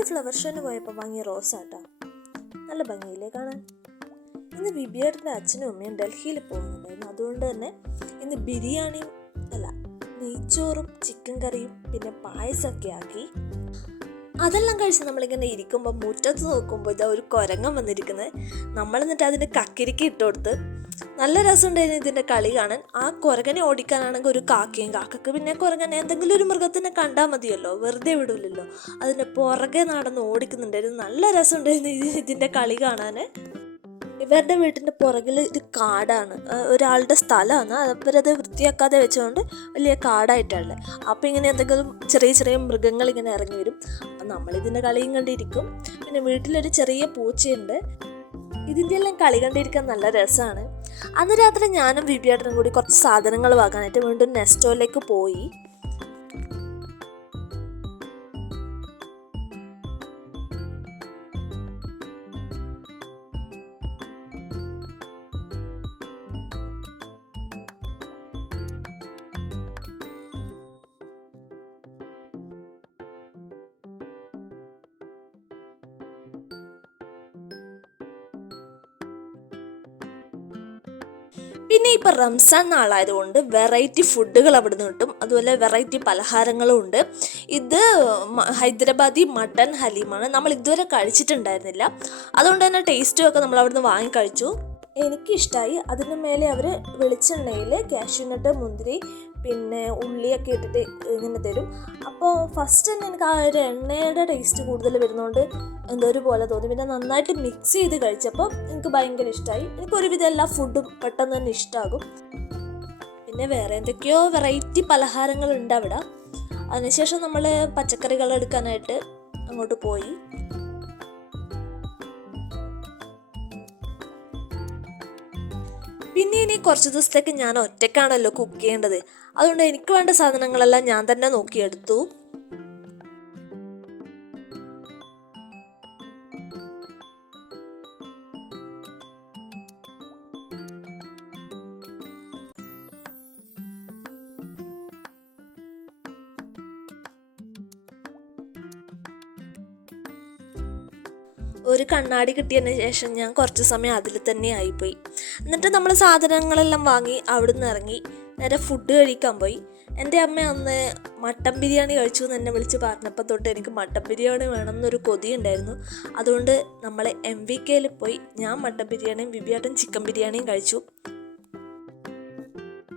ഇത് ഫ്ലവർ ഷോന് പോയപ്പോൾ വാങ്ങിയ റോസാട്ടാ. നല്ല ഭംഗിയില്ലേ കാണാൻ. ഇന്ന് വിബിയേട്ടൻ്റെ അച്ഛനും അമ്മയും ഡൽഹിയിൽ പോകുന്നുണ്ടായിരുന്നു. അതുകൊണ്ട് തന്നെ ഇന്ന് ബിരിയാണിയും നെയ്ച്ചോറും ചിക്കൻ കറിയും പിന്നെ പായസമൊക്കെ ആക്കി. അതെല്ലാം കഴിച്ച് നമ്മളിങ്ങനെ ഇരിക്കുമ്പോൾ മുറ്റത്ത് നോക്കുമ്പോൾ ഇതാ ഒരു കുരങ്ങൻ വന്നിരിക്കുന്നത്. നമ്മളെന്നിട്ട് അതിന് കക്കിരിക്ക് ഇട്ട് കൊടുത്ത് നല്ല രസമുണ്ടായിരുന്നു ഇതിൻ്റെ കളി കാണാൻ. ആ കുരങ്ങനെ ഓടിക്കാനാണെങ്കിൽ ഒരു കാക്കയും, കാക്കക്ക് പിന്നെ കുരങ്ങനെ എന്തെങ്കിലും ഒരു മൃഗത്തിനെ കണ്ടാൽ മതിയല്ലോ, വെറുതെ വിടില്ലല്ലോ. അതിൻ്റെ പുറകെ നടന്ന് ഓടിക്കുന്നുണ്ടായിരുന്നു. നല്ല രസമുണ്ടായിരുന്നു ഇതിൻ്റെ കളി കാണാൻ. ഇവരുടെ വീട്ടിൻ്റെ പുറകിൽ ഒരു കാടാണ്, ഒരാളുടെ സ്ഥലമാണ്. അവരത് വൃത്തിയാക്കാതെ വെച്ചുകൊണ്ട് വലിയ കാടായിട്ടുള്ളത്. അപ്പോൾ ഇങ്ങനെ എന്തെങ്കിലും ചെറിയ ചെറിയ മൃഗങ്ങൾ ഇങ്ങനെ ഇറങ്ങി വരും. അപ്പം നമ്മളിതിൻ്റെ കളിയും കണ്ടിരിക്കും. പിന്നെ വീട്ടിലൊരു ചെറിയ പൂച്ചയുണ്ട്. ഇതിൻ്റെ എല്ലാം കളി കണ്ടിരിക്കാൻ നല്ല രസമാണ്. അന്ന് രാത്രി ഞാനും വിബിയേട്ടനും കൂടി കുറച്ച് സാധനങ്ങൾ വാങ്ങാനായിട്ട് വീണ്ടും നെസ്റ്റോയിലേക്ക് പോയി. പിന്നെ ഇപ്പോൾ റംസാൻ നാളായതുകൊണ്ട് വെറൈറ്റി ഫുഡുകൾ അവിടെ നിന്ന് കിട്ടും. അതുപോലെ വെറൈറ്റി പലഹാരങ്ങളും ഉണ്ട്. ഇത് ഹൈദരാബാദി മട്ടൻ ഹലീമാണ്. നമ്മൾ ഇതുവരെ കഴിച്ചിട്ടുണ്ടായിരുന്നില്ല. അതുകൊണ്ട് തന്നെ ടേസ്റ്റും ഒക്കെ നമ്മൾ അവിടെ നിന്ന് വാങ്ങി കഴിച്ചു. എനിക്കിഷ്ടമായി. അതിന് മേലെ അവർ വെളിച്ചെണ്ണയിൽ കാഷ്യൂനട്ട്, മുന്തിരി, പിന്നെ ഉള്ളിയൊക്കെ ഇട്ടിട്ട് ഇങ്ങനെ തരും. അപ്പോൾ ഫസ്റ്റ് തന്നെ എനിക്ക് ആ ഒരു എണ്ണയുടെ ടേസ്റ്റ് കൂടുതൽ വരുന്നതുകൊണ്ട് എന്തോ ഒരു പോലെ തോന്നി. പിന്നെ നന്നായിട്ട് മിക്സ് ചെയ്ത് കഴിച്ചപ്പോൾ എനിക്ക് ഭയങ്കര ഇഷ്ടമായി. എനിക്കൊരുവിധം എല്ലാ ഫുഡും പെട്ടെന്ന് തന്നെ ഇഷ്ടമാകും. പിന്നെ വേറെ എന്തൊക്കെയോ വെറൈറ്റി പലഹാരങ്ങളുണ്ട് അവിടെ. അതിനുശേഷം നമ്മൾ പച്ചക്കറികൾ എടുക്കാനായിട്ട് അങ്ങോട്ട് പോയി. പിന്നെ ഇനി കുറച്ച് ദിവസത്തേക്ക് ഞാൻ ഒറ്റയ്ക്കാണല്ലോ കുക്ക് ചെയ്യേണ്ടത്. അതുകൊണ്ട് എനിക്ക് വേണ്ട സാധനങ്ങളെല്ലാം ഞാൻ തന്നെ നോക്കിയെടുത്തു. ഒരു കണ്ണാടി കിട്ടിയതിന് ശേഷം ഞാൻ കുറച്ച് സമയം അതിൽ തന്നെ ആയിപ്പോയി. എന്നിട്ട് നമ്മൾ സാധനങ്ങളെല്ലാം വാങ്ങി അവിടെ നിന്ന് ഇറങ്ങി നേരെ ഫുഡ് കഴിക്കാൻ പോയി. എൻ്റെ അമ്മ അന്ന് മട്ടൻ ബിരിയാണി കഴിച്ചു എന്ന് എന്നെ വിളിച്ച് പറഞ്ഞപ്പോൾ തൊട്ട് എനിക്ക് മട്ടൻ ബിരിയാണി വേണമെന്നൊരു കൊതി ഉണ്ടായിരുന്നു. അതുകൊണ്ട് നമ്മൾ MVKയിൽ പോയി ഞാൻ മട്ടൻ ബിരിയാണിയും വിബിയേട്ടൻ ചിക്കൻ ബിരിയാണിയും കഴിച്ചു.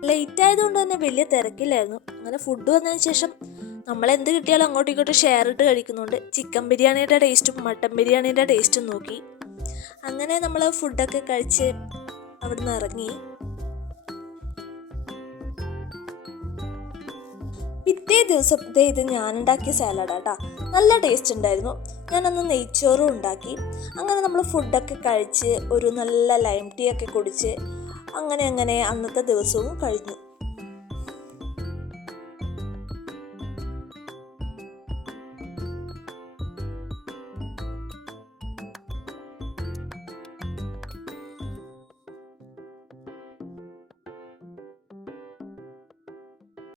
ലേറ്റ് ആയതുകൊണ്ട് തന്നെ വലിയ തിരക്കില്ലായിരുന്നു. അങ്ങനെ ഫുഡ് വന്നതിന് ശേഷം നമ്മളെന്ത് കിട്ടിയാലും അങ്ങോട്ടും ഇങ്ങോട്ടും ഷെയർ ഇട്ട് കഴിക്കുന്നുണ്ട്. ചിക്കൻ ബിരിയാണിയുടെ ടേസ്റ്റും മട്ടൻ ബിരിയാണിയുടെ ടേസ്റ്റും നോക്കി. അങ്ങനെ നമ്മൾ ഫുഡൊക്കെ കഴിച്ച് അവിടെ നിന്ന് ഇറങ്ങി. പിറ്റേ ദിവസം ഇത് ഞാനുണ്ടാക്കിയ സാലഡാട്ടാ. നല്ല ടേസ്റ്റ് ഉണ്ടായിരുന്നു. ഞാനന്ന് നെയ്ച്ചോറും ഉണ്ടാക്കി. അങ്ങനെ നമ്മൾ ഫുഡൊക്കെ കഴിച്ച് ഒരു നല്ല ലൈം ടീ ഒക്കെ കുടിച്ച് അങ്ങനെ അന്നത്തെ ദിവസവും കഴിഞ്ഞു.